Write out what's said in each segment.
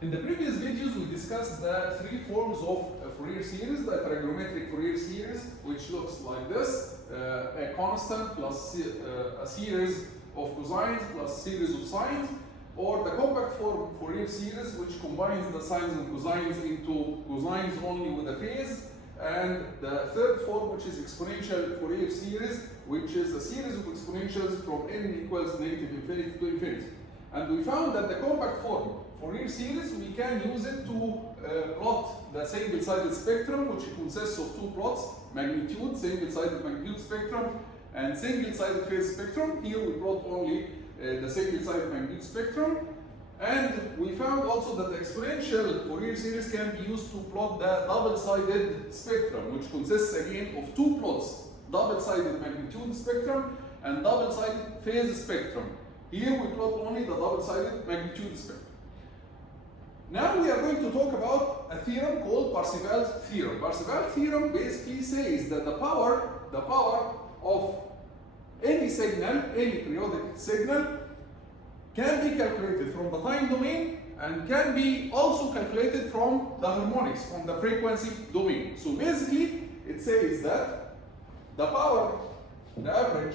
In the previous videos, we discussed the three forms of a Fourier series, the trigonometric Fourier series, which looks like this, a constant plus a series of cosines plus series of sines, or the compact form Fourier series, which combines the sines and cosines into cosines only with a phase, and the third form, which is exponential Fourier series, which is a series of exponentials from n equals negative infinity to infinity. And we found that the compact form Fourier series, we can use it to plot the single-sided spectrum, which consists of two plots, magnitude, single-sided magnitude spectrum, and single-sided phase spectrum. Here we plot only the single-sided magnitude spectrum. And we found also that the exponential Fourier series can be used to plot the double-sided spectrum, which consists again of two plots, double-sided magnitude spectrum and double-sided phase spectrum. Here we plot only the double-sided magnitude spectrum. Now we are going to talk about a theorem called Parseval's theorem. Parseval's theorem basically says that the power of any signal, any periodic signal, can be calculated from the time domain and can be also calculated from the harmonics, from the frequency domain. So basically, it says that the average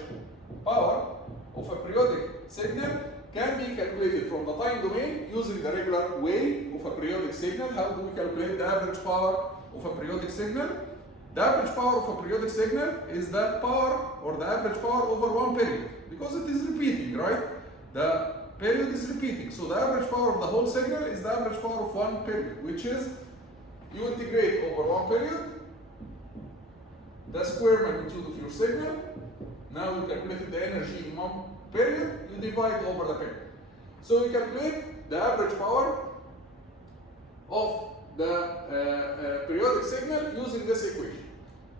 power of a periodic signal can be calculated from the time domain using the regular way of a periodic signal. How do we calculate the average power of a periodic signal? The average power of a periodic signal is the power or the average power over one period, because it is repeating, right? The period is repeating. So the average power of the whole signal is the average power of one period, which is you integrate over one period the square magnitude of your signal. Now you calculated the energy in one period, you divide over the period. So you calculate the average power of the periodic signal using this equation.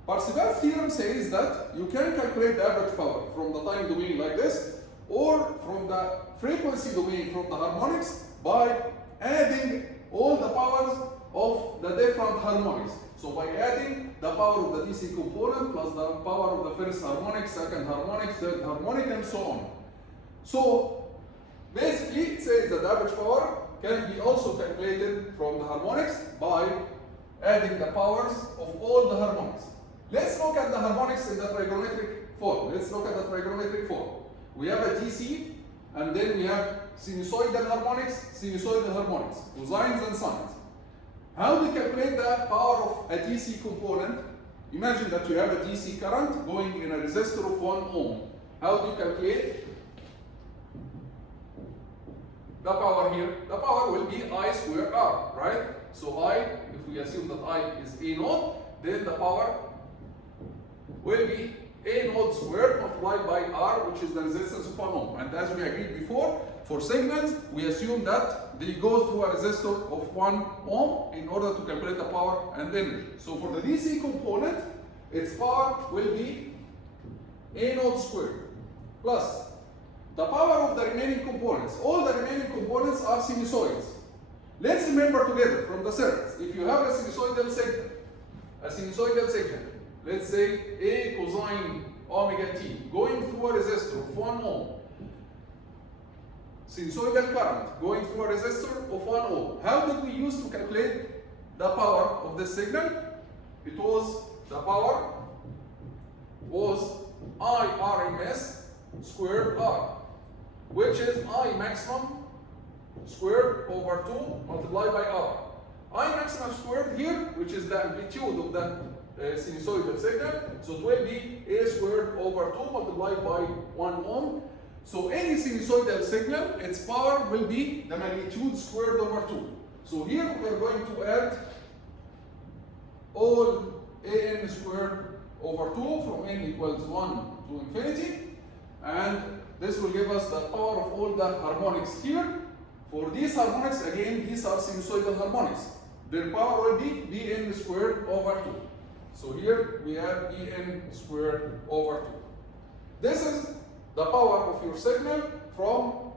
Parseval's theorem says that you can calculate the average power from the time domain like this, or from the frequency domain from the harmonics by adding all the powers of the different harmonics. So by adding the power of the DC component plus the power of the first harmonic, second harmonic, third harmonic, and so on. So basically it says that the average power can be also calculated from the harmonics by adding the powers of all the harmonics. Let's look at the harmonics in the trigonometric form. Let's look at the trigonometric form. We have a DC, and then we have sinusoidal harmonics, cosines and sines. How do we calculate the power of a DC component? Imagine that you have a DC current going in a resistor of 1 ohm. How do you calculate the power here? The power will be I squared R, right? So I, if we assume that I is A naught, then the power will be A naught squared multiplied by R, which is the resistance of 1 ohm. And as we agreed before, for signals, we assume that they go through a resistor of 1 ohm in order to calculate the power and energy. So for the DC component, its power will be A naught squared plus the power of the remaining components. All the remaining components are sinusoids. Let's remember together from the circuits. If you have a sinusoidal signal, let's say A cosine omega t going through a resistor of 1 ohm. Sinusoidal current going through a resistor of 1 ohm. How did we use to calculate the power of the signal? It was, the power was I RMS squared R, which is I maximum squared over 2 multiplied by R. I maximum squared here, which is the amplitude of the sinusoidal signal, so it will be A squared over 2 multiplied by 1 ohm. So any sinusoidal signal, its power will be the magnitude squared over 2. So here we are going to add all an squared over 2 from n equals 1 to infinity, and this will give us the power of all the harmonics here. For these harmonics, again, these are sinusoidal harmonics. Their power will be Bn squared over 2. So here we have Bn squared over 2. This is the power of your signal from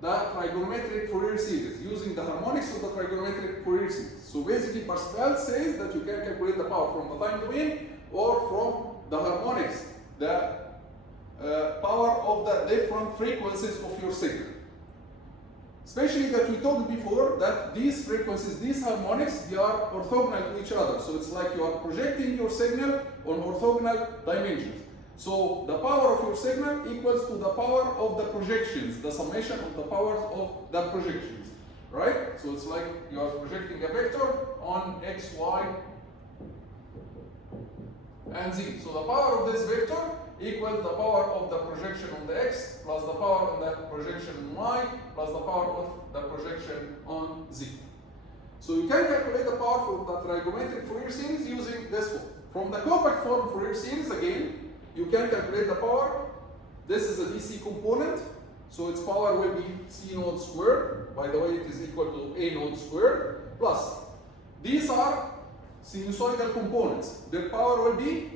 the trigonometric Fourier series, using the harmonics of the trigonometric Fourier series. So basically, Parseval says that you can calculate the power from the time domain or from the harmonics, the power of the different frequencies of your signal. Especially that we talked before that these frequencies, these harmonics, they are orthogonal to each other. So it's like you are projecting your signal on orthogonal dimensions. So the power of your signal equals to the power of the projections, the summation of the powers of the projections, right? So it's like you are projecting a vector on x, y, and z. So the power of this vector equals the power of the projection on the x plus the power of the projection on y plus the power of the projection on z. So you can calculate the power for the trigonometric Fourier series using this form. From the compact form Fourier series, again, you can calculate the power. This is a DC component, so its power will be C naught squared. By the way, it is equal to A naught squared plus. These are sinusoidal components. Their power will be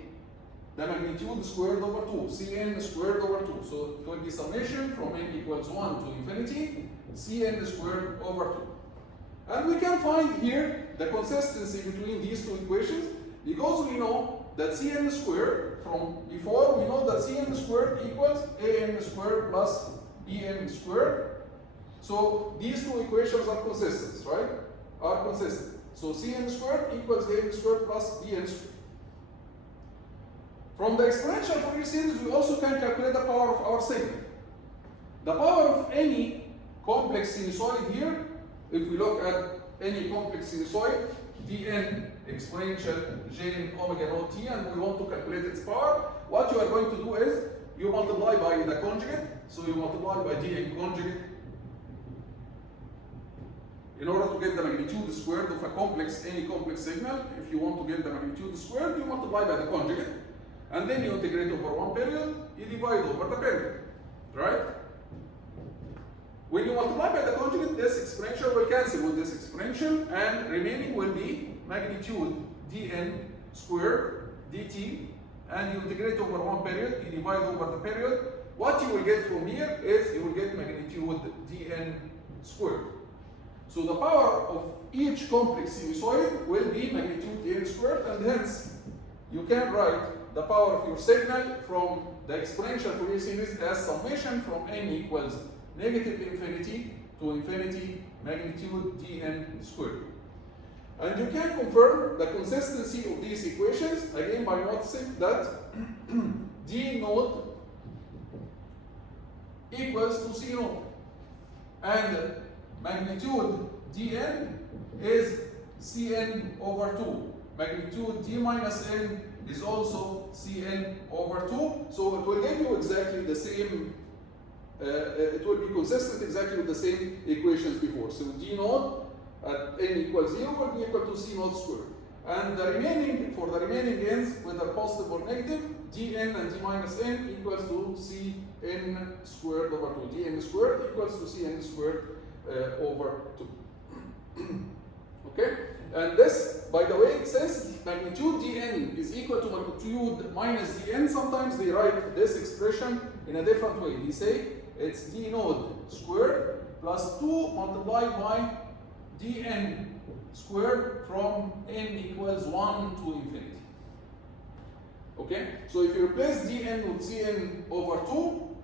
the magnitude squared over 2, Cn squared over 2. So it will be summation from n equals 1 to infinity, Cn squared over 2. And we can find here the consistency between these two equations because we know that Cn squared, from before we know that Cn squared equals An squared plus En squared. So these two equations are consistent, right? Are consistent. So Cn squared equals An squared plus En squared. From the exponential Fourier series, we also can calculate the power of our signal. The power of any complex sinusoid here, if we look at any complex sinusoid, dn exponential j omega naught t, and we want to calculate its power, what you are going to do is you multiply by the conjugate. So you multiply by dn conjugate in order to get the magnitude squared of a complex, any complex signal. If you want to get the magnitude squared, you multiply by the conjugate. And then you integrate over one period, you divide over the period, right? When you multiply by the conjugate, this exponential will cancel with this exponential, and remaining will be magnitude dn squared dt, and you integrate over one period, you divide over the period. What you will get from here is you will get magnitude dn squared. So the power of each complex sinusoid will be magnitude dn squared, and hence you can write the power of your signal from the exponential Fourier series as summation from n equals negative infinity to infinity magnitude dn squared. And you can confirm the consistency of these equations again by noticing that d naught equals to c naught, and magnitude dn is cn over 2. Magnitude d minus n is also Cn over 2, so it will give you exactly the same, it will be consistent exactly with the same equations before. So d naught at n equals 0 will be equal to C naught squared. And the remaining, for the remaining n's, whether positive or negative, dn and d minus n equals to Cn squared over 2. dn squared equals to Cn squared over 2. Okay? And this, by the way, since magnitude dn is equal to magnitude minus dn, sometimes they write this expression in a different way. They say it's d naught squared plus 2 multiplied by dn squared from n equals 1 to infinity. Okay? So if you replace dn with cn over 2,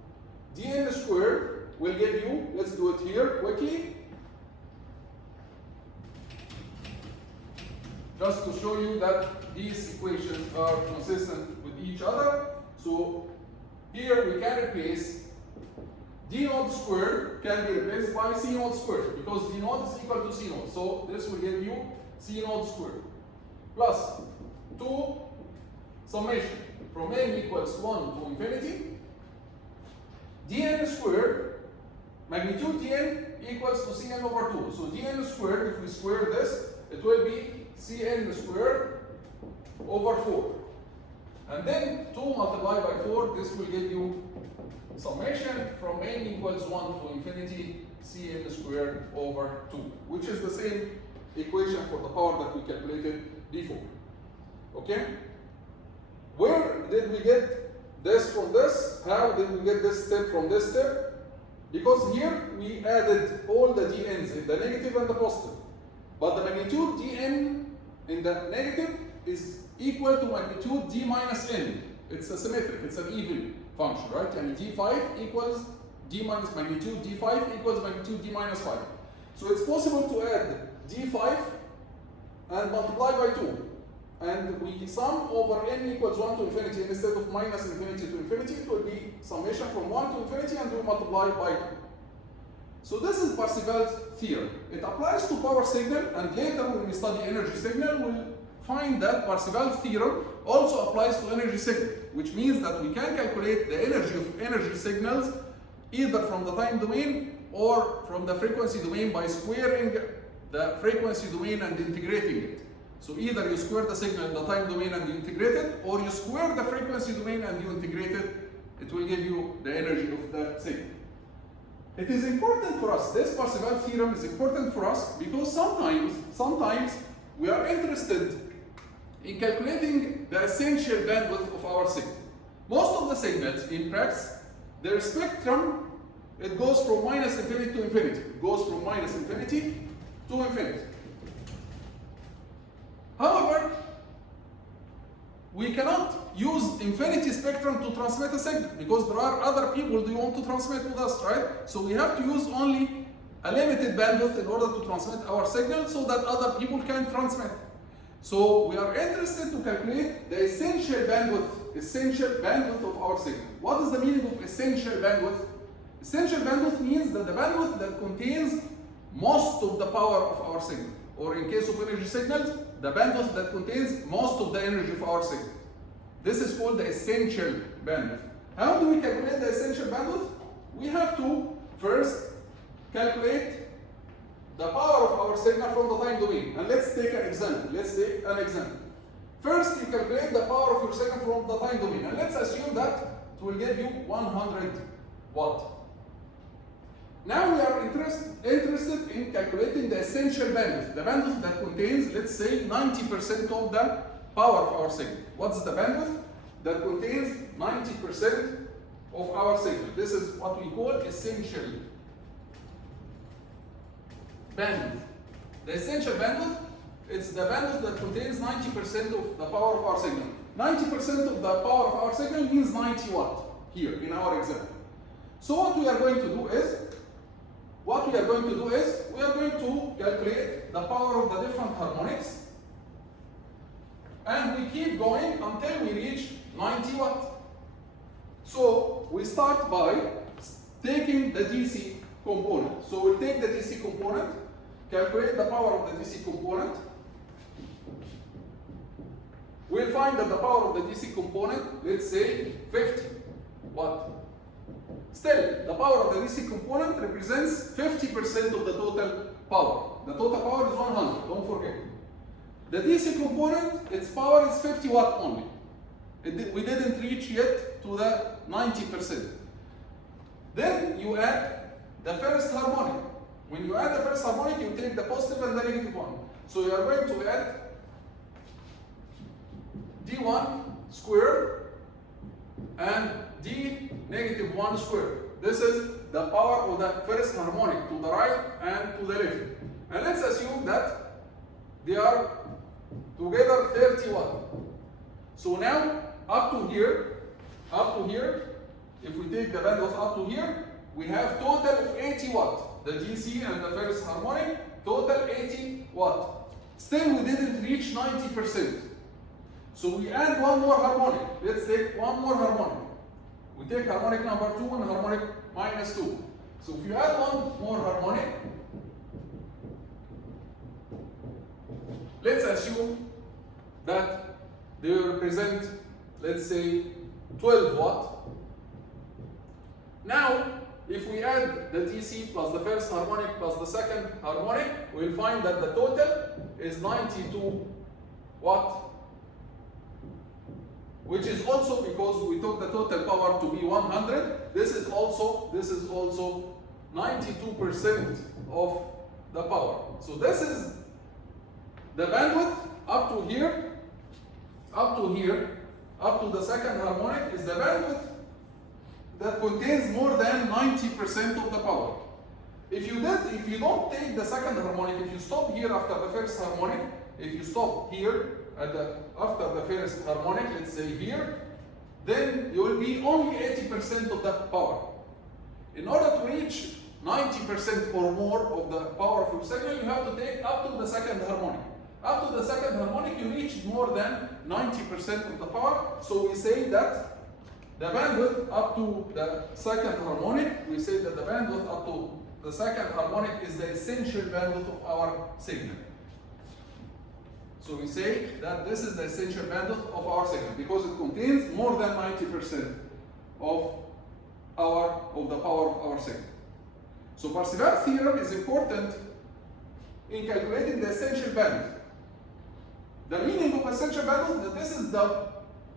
dn squared will give you, let's do it here quickly, just to show you that these equations are consistent with each other. So here we can replace d naught squared can be replaced by c naught squared because d naught is equal to c naught. So this will give you c naught squared plus 2 summation from n equals 1 to infinity dn squared, magnitude dn equals to cn over 2. So dn squared, if we square this, it will be Cn squared over 4. And then 2 multiplied by 4, this will give you summation from n equals 1 to infinity Cn squared over 2, which is the same equation for the power that we calculated before. Okay? Where did we get this from this? How did we get this step from this step? Because here we added all the dn's in the negative and the positive. But the magnitude dn in the negative is equal to magnitude d minus n. It's a symmetric, it's an even function, right? And d5 equals d minus magnitude d5 equals magnitude d minus 5. So it's possible to add d5 and multiply by 2. And we sum over n equals 1 to infinity instead of minus infinity to infinity. It will be summation from 1 to infinity and we multiply by 2. So this is Parseval's theorem. It applies to power signal, and later when we study energy signal, we'll find that Parseval's theorem also applies to energy signal, which means that we can calculate the energy of energy signals either from the time domain or from the frequency domain by squaring the frequency domain and integrating it. So either you square the signal in the time domain and you integrate it, or you square the frequency domain and you integrate it. It will give you the energy of the signal. It is important for us, this Parseval theorem is important for us because sometimes we are interested in calculating the essential bandwidth of our signal. Most of the signals in practice, their spectrum, it goes from minus infinity to infinity. It goes from minus infinity to infinity. However, we cannot use infinity spectrum to transmit a signal because there are other people who want to transmit with us, right? So we have to use only a limited bandwidth in order to transmit our signal so that other people can transmit. So we are interested to calculate the essential bandwidth of our signal. What is the meaning of essential bandwidth? Essential bandwidth means that the bandwidth that contains most of the power of our signal, or in case of energy signals, the bandwidth that contains most of the energy of our signal. This is called the essential bandwidth. How do we calculate the essential bandwidth? We have to first calculate the power of our signal from the time domain. And let's take an example. First, you calculate the power of your signal from the time domain. And let's assume that it will give you 100 watt. Now we are interested in calculating the essential bandwidth, the bandwidth that contains, let's say, 90% of the power of our signal. What's the bandwidth that contains 90% of our signal? This is what we call essential bandwidth. The essential bandwidth, it's the bandwidth that contains 90% of the power of our signal. 90% of the power of our signal means 90 watt here in our example. So what we are going to do is, we are going to calculate the power of the different harmonics, and we keep going until we reach 90 watt. So we start by taking the DC component. So we'll take the DC component, calculate the power of the DC component. We'll find that the power of the DC component, let's say 50 watt. Still, the power of the DC component represents 50% of the total power. The total power is 100, don't forget. The DC component, its power is 50 watt only. We didn't reach yet to the 90%. Then you add the first harmonic. When you add the first harmonic, you take the positive and the negative one. So you are going to add D1 squared and D negative 1 squared. This is the power of the first harmonic to the right and to the left. And let's assume that they are together 30 watt. So now up to here, if we take the bandwidth up to here, we have total of 80 watt. The DC and the first harmonic, total 80 watt. Still we didn't reach 90%. So we add one more harmonic. Let's take one more harmonic. We take harmonic number 2 and harmonic minus 2. So if you add one more harmonic, let's assume that they represent, let's say, 12 watt. Now, if we add the DC plus the first harmonic plus the second harmonic, we'll find that the total is 92 watt. Which is also, because we took the total power to be 100, this is also 92% of the power. So this is the bandwidth up to here, up to the second harmonic is the bandwidth that contains more than 90% of the power. If you don't take the second harmonic, if you stop here after the first harmonic, if you stop here after the first harmonic, let's say here, then you will be only 80% of that power. In order to reach 90% or more of the power of your signal, you have to take up to the second harmonic. Up to the second harmonic, you reach more than 90% of the power. So we say that the bandwidth up to the second harmonic, we say that the bandwidth up to the second harmonic is the essential bandwidth of our signal. So we say that this is the essential bandwidth of our signal because it contains more than 90% of the power of our signal. So Parseval theorem is important in calculating the essential bandwidth. The meaning of essential bandwidth, that this is the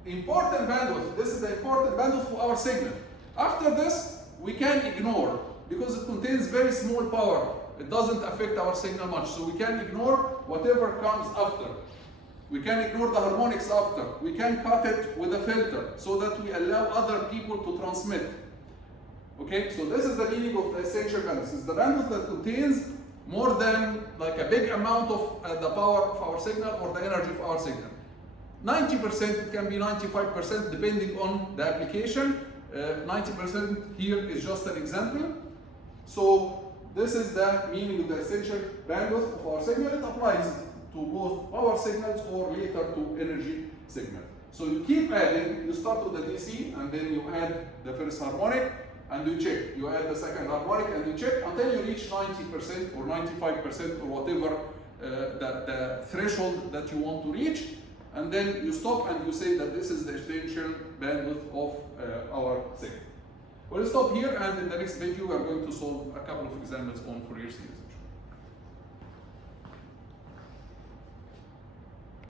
important bandwidth. This is the important bandwidth for our signal. After this, we can ignore because it contains very small power. It doesn't affect our signal much. So we can ignore whatever comes after. We can ignore the harmonics after. We can cut it with a filter so that we allow other people to transmit. Okay, so this is the meaning of the essential bandwidth. It's the bandwidth that contains more than like a big amount of the power of our signal or the energy of our signal. 90%, it can be 95% depending on the application. 90% here is just an example. So this is the meaning of the essential bandwidth of our signal. It applies to both power signals or later to energy signal. So you keep adding, you start with the DC and then you add the first harmonic and you check. You add the second harmonic and you check until you reach 90% or 95% or whatever the threshold that you want to reach. And then you stop and you say that this is the essential bandwidth of our signal. We'll stop here and in the next video we are going to solve a couple of examples on Fourier series.